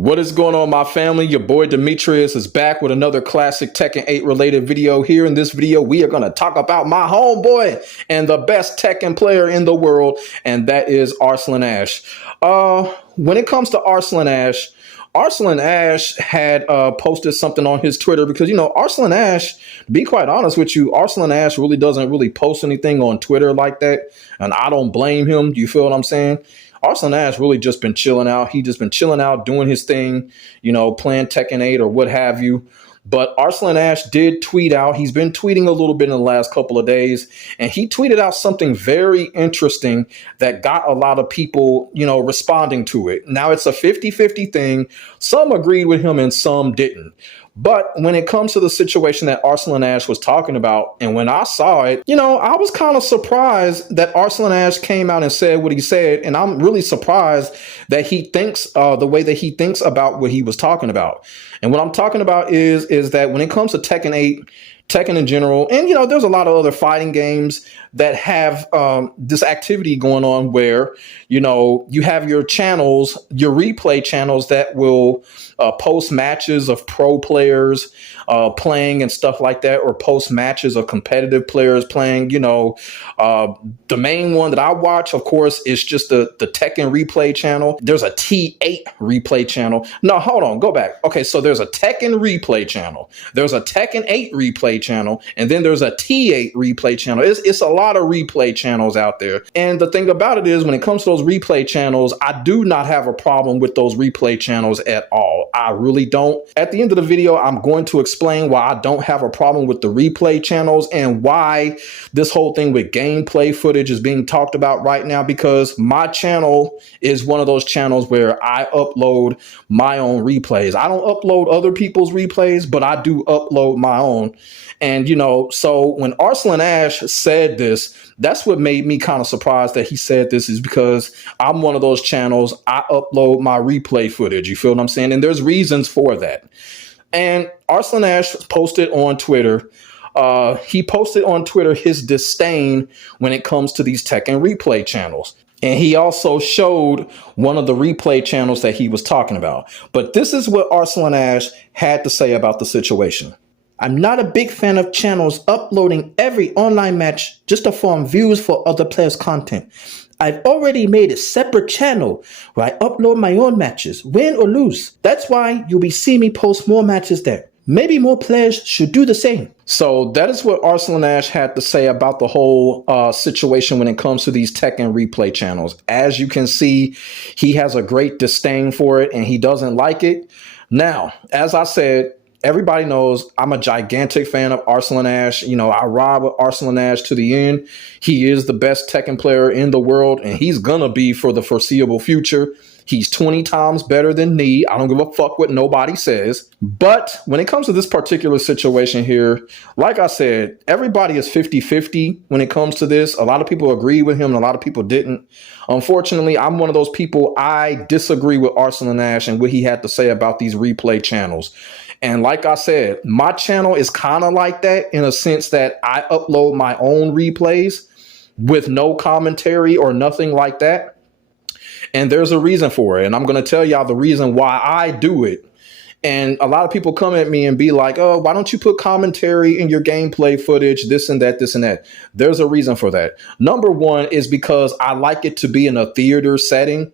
What is going on, my family? Your boy Demetrius is back with another classic Tekken 8 related video. Here in this video, we are going to talk about my homeboy and the best Tekken player in the world, and that is Arslan Ash. When it comes to Arslan Ash had posted something on his Twitter because, Arslan Ash, to be quite honest with you, Arslan Ash really doesn't really post anything on Twitter like that, and I don't blame him. You feel what I'm saying? Arslan Ash really just been chilling out. He just been chilling out, doing his thing, playing Tekken 8 or what have you. But Arslan Ash did tweet out. He's been tweeting a little bit in the last couple of days, and he tweeted out something very interesting that got a lot of people, responding to it. Now, it's a 50-50 thing. Some agreed with him and some didn't. But when it comes to the situation that Arslan Ash was talking about, and when I saw it, I was kind of surprised that Arslan Ash came out and said what he said. And I'm really surprised that he thinks the way that he thinks about what he was talking about. And what I'm talking about is that when it comes to Tekken 8, Tekken in general, and there's a lot of other fighting games that have this activity going on where you have your channels, your replay channels that will post matches of pro players playing and stuff like that, or post matches of competitive players playing. The main one that I watch, of course, is just the Tekken replay channel. There's a T8 replay channel. No, hold on, go back. Okay, so there's a Tekken replay channel. There's a Tekken 8 replay channel, and then there's a T8 replay channel. It's a lot of replay channels out there. And the thing about it is, when it comes to those replay channels, I do not have a problem with those replay channels at all. I really don't. At the end of the video, I'm going to explain why I don't have a problem with the replay channels and why this whole thing with gameplay footage is being talked about right now, because my channel is one of those channels where I upload my own replays. I don't upload other people's replays, but I do upload my own. And, so when Arslan Ash said this, that's what made me kind of surprised that he said this, is because I'm one of those channels. I upload my replay footage. You feel what I'm saying? And there's reasons for that. And Arslan Ash posted on Twitter. He posted on Twitter his disdain when it comes to these Tekken replay channels. And he also showed one of the replay channels that he was talking about. But this is what Arslan Ash had to say about the situation. I'm not a big fan of channels uploading every online match just to farm views for other players' content. I've already made a separate channel where I upload my own matches, win or lose. That's why you'll be seeing me post more matches there. Maybe more players should do the same. So that is what Arslan Ash had to say about the whole situation when it comes to these Tekken replay channels. As you can see, he has a great disdain for it and he doesn't like it. Now, as I said, everybody knows I'm a gigantic fan of Arslan Ash. I ride with Arslan Ash to the end. He is the best Tekken player in the world, and he's gonna be for the foreseeable future. He's 20 times better than me. I don't give a fuck what nobody says. But when it comes to this particular situation here, like I said, everybody is 50-50 when it comes to this. A lot of people agree with him and a lot of people didn't. Unfortunately, I'm one of those people. I disagree with Arslan Ash and what he had to say about these replay channels. And like I said, my channel is kind of like that in a sense that I upload my own replays with no commentary or nothing like that. And there's a reason for it. And I'm going to tell y'all the reason why I do it. And a lot of people come at me and be like, oh, why don't you put commentary in your gameplay footage, this and that, this and that. There's a reason for that. Number one is because I like it to be in a theater setting.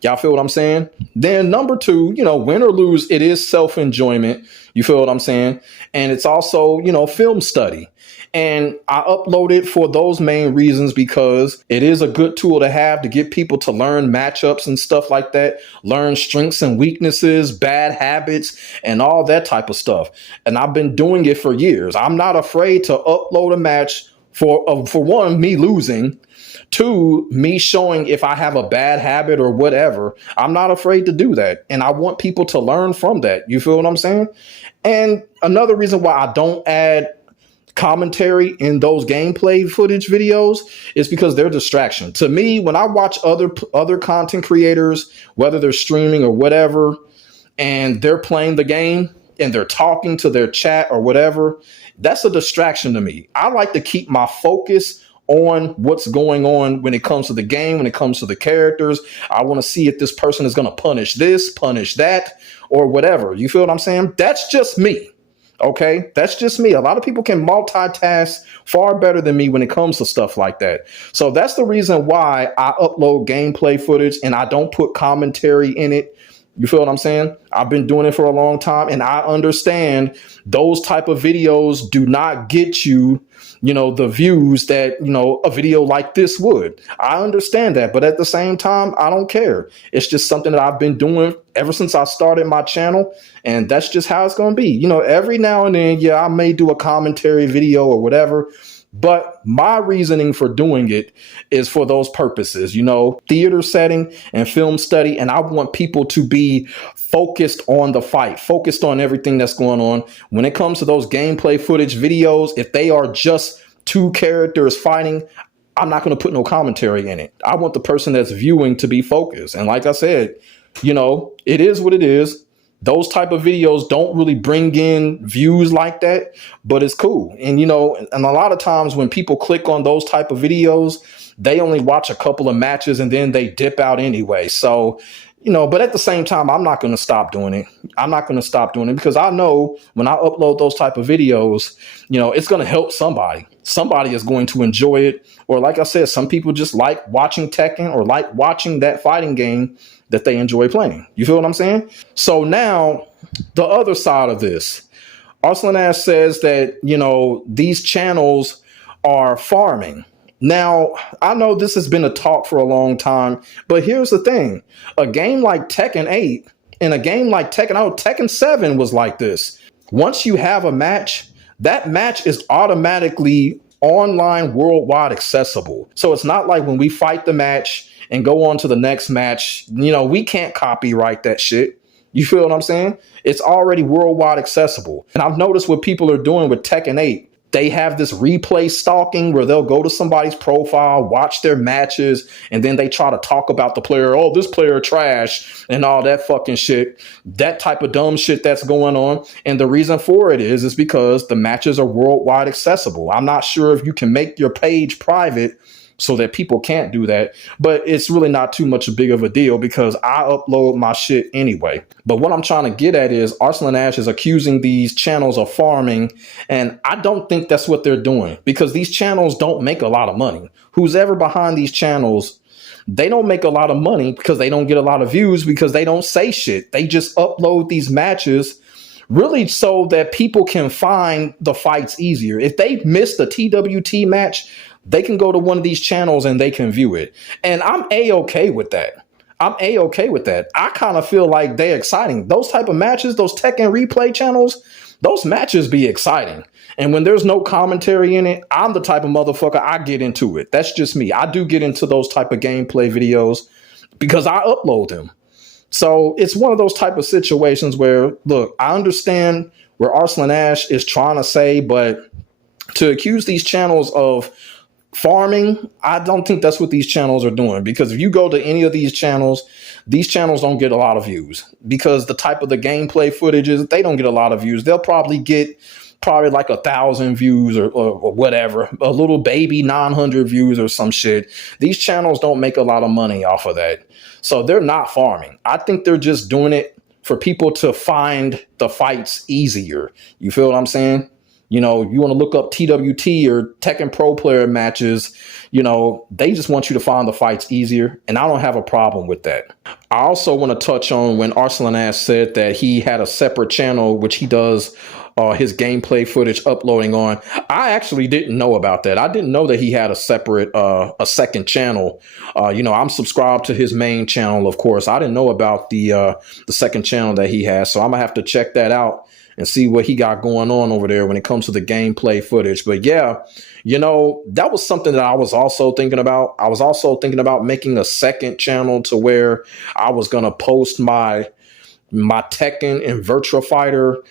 Y'all feel what I'm saying? Then number two, win or lose, it is self-enjoyment. You feel what I'm saying? And it's also, film study. And I upload it for those main reasons, because it is a good tool to have to get people to learn matchups and stuff like that, learn strengths and weaknesses, bad habits, and all that type of stuff. And I've been doing it for years. I'm not afraid to upload a match for one, me losing. Two, me showing if I have a bad habit or whatever. I'm not afraid to do that. And I want people to learn from that. You feel what I'm saying? And another reason why I don't add commentary in those gameplay footage videos is because they're distraction. To me, when I watch other content creators, whether they're streaming or whatever, and they're playing the game and they're talking to their chat or whatever, that's a distraction to me. I like to keep my focus on what's going on when it comes to the game, when it comes to the characters. I want to see if this person is going to punish this, punish that, or whatever. You feel what I'm saying? That's just me. Okay, that's just me. A lot of people can multitask far better than me when it comes to stuff like that. So that's the reason why I upload gameplay footage and I don't put commentary in it. You feel what I'm saying? I've been doing it for a long time, and I understand those type of videos do not get you, the views that, a video like this would. I understand that, but at the same time, I don't care. It's just something that I've been doing ever since I started my channel, and that's just how it's going to be. Every now and then, yeah, I may do a commentary video or whatever, but my reasoning for doing it is for those purposes, theater setting and film study. And I want people to be focused on the fight, focused on everything that's going on. When it comes to those gameplay footage videos, if they are just two characters fighting, I'm not going to put no commentary in it. I want the person that's viewing to be focused. And like I said, it is what it is. Those type of videos don't really bring in views like that, but it's cool. And, and a lot of times when people click on those type of videos, they only watch a couple of matches and then they dip out anyway. So, but at the same time, I'm not going to stop doing it. I'm not going to stop doing it because I know when I upload those type of videos, it's going to help somebody. Somebody is going to enjoy it. Or like I said, some people just like watching Tekken or like watching that fighting game that they enjoy playing. You feel what I'm saying? So now the other side of this, Arslan Ash says that, these channels are farming. Now, I know this has been a talk for a long time, but here's the thing. A game like Tekken 8 and a game like Tekken 7 was like this. Once you have a match, that match is automatically online worldwide accessible. So it's not like when we fight the match and go on to the next match, we can't copyright that shit. You feel what I'm saying? It's already worldwide accessible. And I've noticed what people are doing with Tekken 8. They have this replay stalking where they'll go to somebody's profile, watch their matches, and then they try to talk about the player. Oh, this player trash and all that fucking shit. That type of dumb shit that's going on. And the reason for it is because the matches are worldwide accessible. I'm not sure if you can make your page private so that people can't do that. But it's really not too much big of a deal because I upload my shit anyway. But what I'm trying to get at is Arslan Ash is accusing these channels of farming. And I don't think that's what they're doing because these channels don't make a lot of money. Who's ever behind these channels, they don't make a lot of money because they don't get a lot of views because they don't say shit. They just upload these matches really so that people can find the fights easier. If they missed a TWT match, they can go to one of these channels and they can view it. And I'm A-okay with that. I'm A-okay with that. I kind of feel like they're exciting. Those type of matches, those Tekken replay channels, those matches be exciting. And when there's no commentary in it, I'm the type of motherfucker, I get into it. That's just me. I do get into those type of gameplay videos because I upload them. So it's one of those type of situations where, look, I understand where Arslan Ash is trying to say, but to accuse these channels of farming, I don't think that's what these channels are doing, because if you go to any of these channels don't get a lot of views because the type of the gameplay footage is they don't get a lot of views. They'll probably get like 1,000 views or whatever, a little baby 900 views or some shit. These channels don't make a lot of money off of that. So they're not farming. I think they're just doing it for people to find the fights easier. You feel what I'm saying? You want to look up TWT or Tekken Pro Player matches, they just want you to find the fights easier. And I don't have a problem with that. I also want to touch on when Arslan Ash said that he had a separate channel, which he does his gameplay footage uploading on. I actually didn't know about that. I didn't know that he had a separate, a second channel. I'm subscribed to his main channel, of course. I didn't know about the second channel that he has. So I'm gonna have to check that out and see what he got going on over there when it comes to the gameplay footage. But yeah, that was something that I was also thinking about. I was also thinking about making a second channel to where I was going to post my Tekken and Virtua Fighter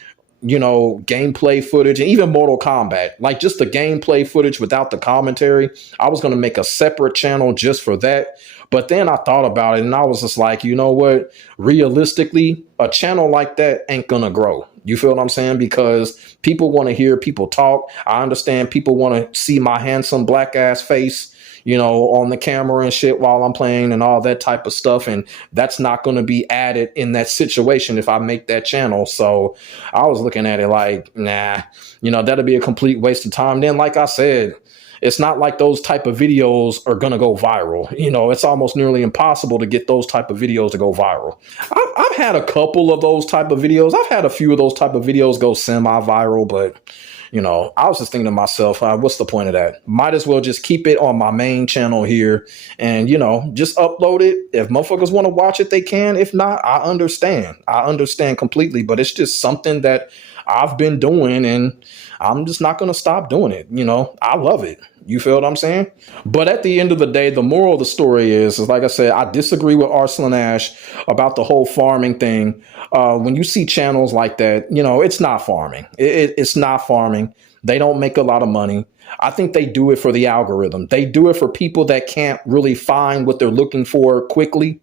gameplay footage, and even Mortal Kombat, like just the gameplay footage without the commentary. I was going to make a separate channel just for that. But then I thought about it and I was just like, you know what? Realistically, a channel like that ain't going to grow. You feel what I'm saying? Because people want to hear people talk. I understand people want to see my handsome black ass face, on the camera and shit while I'm playing and all that type of stuff. And that's not going to be added in that situation if I make that channel. So I was looking at it like, nah, that'll be a complete waste of time. Then, like I said, it's not like those type of videos are going to go viral. It's almost nearly impossible to get those type of videos to go viral. I've had a couple of those type of videos. I've had a few of those type of videos go semi-viral, but I was just thinking to myself, what's the point of that? Might as well just keep it on my main channel here and, just upload it. If motherfuckers want to watch it, they can. If not, I understand. I understand completely, but it's just something that I've been doing and I'm just not going to stop doing it. I love it. You feel what I'm saying? But at the end of the day, the moral of the story is like I said, I disagree with Arslan Ash about the whole farming thing. When you see channels like that, it's not farming. It's not farming. They don't make a lot of money. I think they do it for the algorithm. They do it for people that can't really find what they're looking for quickly.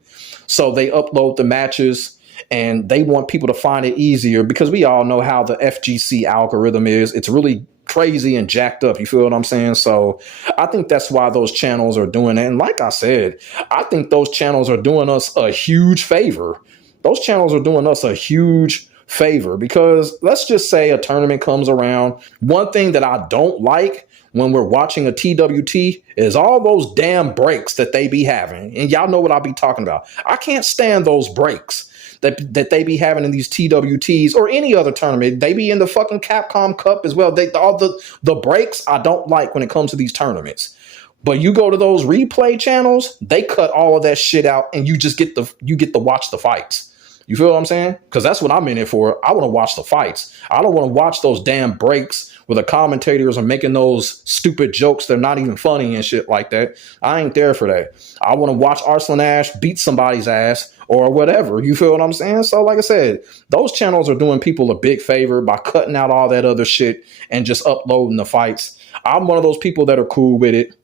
So they upload the matches and they want people to find it easier because we all know how the FGC algorithm is. It's really crazy and jacked up. You feel what I'm saying? So I think that's why those channels are doing it. And like I said, I think those channels are doing us a huge favor. Those channels are doing us a huge favor because let's just say a tournament comes around. One thing that I don't like when we're watching a TWT is all those damn breaks that they be having. And y'all know what I'll be talking about. I can't stand those breaks that they be having in these TWTs or any other tournament. They be in the fucking Capcom Cup as well. All the breaks I don't like when it comes to these tournaments. But you go to those replay channels, they cut all of that shit out and you just get to watch the fights. You feel what I'm saying? Because that's what I'm in it for. I want to watch the fights. I don't want to watch those damn breaks where the commentators are making those stupid jokes. They're not even funny and shit like that. I ain't there for that. I want to watch Arslan Ash beat somebody's ass or whatever. You feel what I'm saying? So like I said, those channels are doing people a big favor by cutting out all that other shit and just uploading the fights. I'm one of those people that are cool with it.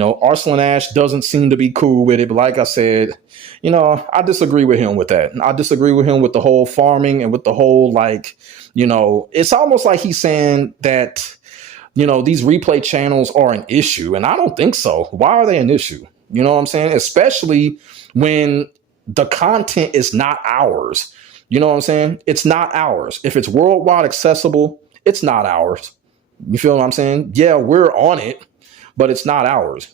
Arslan Ash doesn't seem to be cool with it. But like I said, I disagree with him with that. I disagree with him with the whole farming and with the whole, it's almost like he's saying that, these replay channels are an issue. And I don't think so. Why are they an issue? You know what I'm saying? Especially when the content is not ours. You know what I'm saying? It's not ours. If it's worldwide accessible, it's not ours. You feel what I'm saying? Yeah, we're on it, but it's not ours,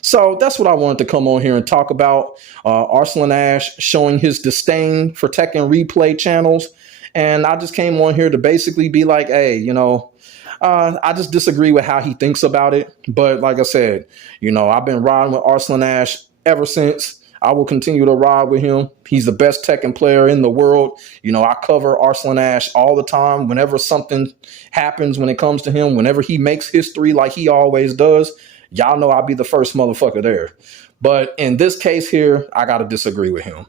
So that's what I wanted to come on here and talk about. Arslan Ash showing his disdain for Tekken replay channels. And I just came on here to basically be like, hey, I just disagree with how he thinks about it. But like I said, I've been riding with Arslan Ash ever since. I will continue to ride with him. He's the best Tekken player in the world. I cover Arslan Ash all the time. Whenever something happens when it comes to him, whenever he makes history like he always does, y'all know I'll be the first motherfucker there. But in this case here, I got to disagree with him.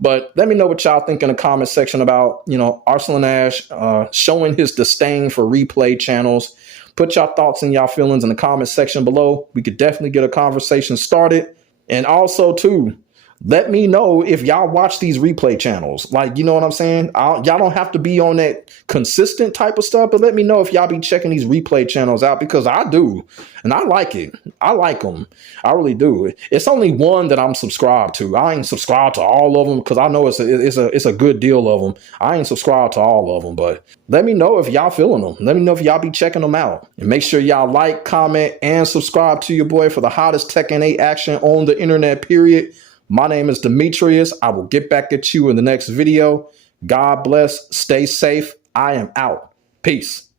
But let me know what y'all think in the comment section about, Arslan Ash showing his disdain for replay channels. Put y'all thoughts and y'all feelings in the comment section below. We could definitely get a conversation started. And also, too, let me know if y'all watch these replay channels. Like, you know what I'm saying? Y'all don't have to be on that consistent type of stuff, but let me know if y'all be checking these replay channels out because I do. And I like it. I like them. I really do. It's only one that I'm subscribed to. I ain't subscribed to all of them because I know it's a good deal of them. I ain't subscribed to all of them, but let me know if y'all feeling them. Let me know if y'all be checking them out. And make sure y'all like, comment, and subscribe to your boy for the hottest Tekken 8 action on the internet, period. My name is Demetrius. I will get back at you in the next video. God bless. Stay safe. I am out. Peace.